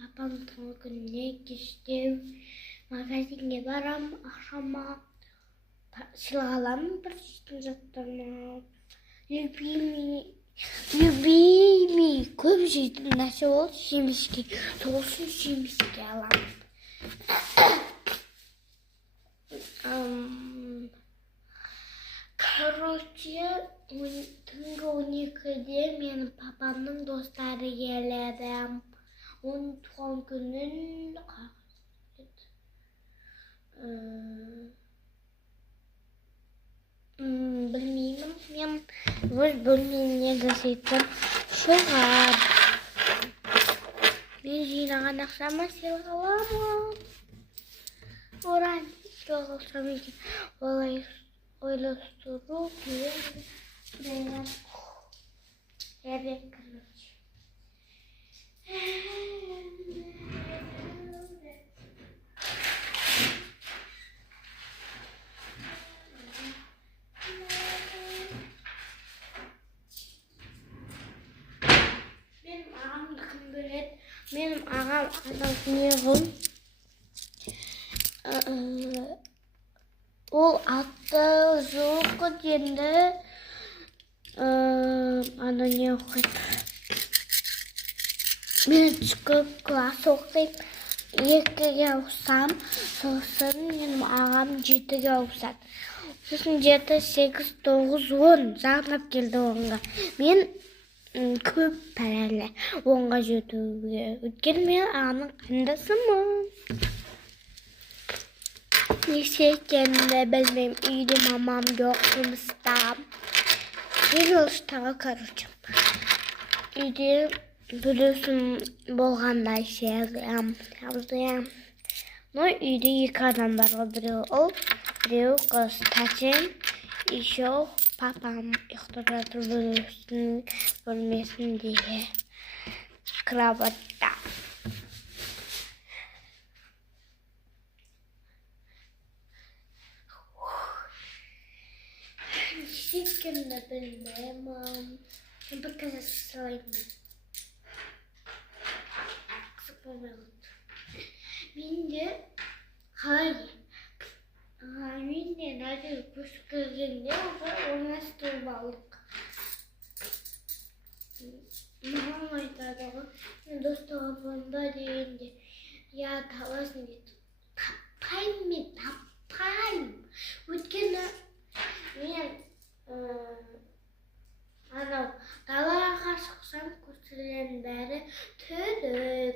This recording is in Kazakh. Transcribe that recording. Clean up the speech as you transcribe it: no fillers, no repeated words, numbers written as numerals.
папам туған күніне кештеу магазинге барам, ақшама сыйлық аламын, бір жейтін заттарыма. Любимый көп жейтін нәрсе ол жеміске. Сол үшін жеміске аламын. Короче, түнгі 12-де менің папамның достары келеді. Оның туған күнін білмеймін. Мен өз бөлмемде жасайтын шығар. Мен жинаған ақшама сыйлық аламын. Оран сыйлық алсам екен. Олай ойластыру керек. Короче. Менің ағам анасынығым. Ол атты жоқ енді ана не оқиды. Мен түскі класс оқиды. 2-ге ауысам, сосын менің ағам 7-ге ауысады. Сосын 7, 8, 9, 10 заңдап келді 10-ға. Мен көп пәрәлі 10-ға жетуге. Өткен мен ағамның қандасымын. Неше екенін білмеймін. Үйде мамам жоқ, жұмыста. Жиналыстағы, короче. Үйде білесің болғандай шегім. Но үйде 2 адам бар. Біреу ұл, біреу қыз. Тәтем, еще папам ұйықтап жатыр бөлмесінде. Кроватта. Нешекімді білмеймін. Мен бір қазір салаймын. Қызық болмайды. Менде қалай? Менде нәрсе көшіп келгенде орналастырып алдық. Мамам айтады ғой, мен дос табамын ба дегенде, я табасың дейді. Таппаймын. Өйткені мен анау далаға шықсам көшелердің бәрі түрік.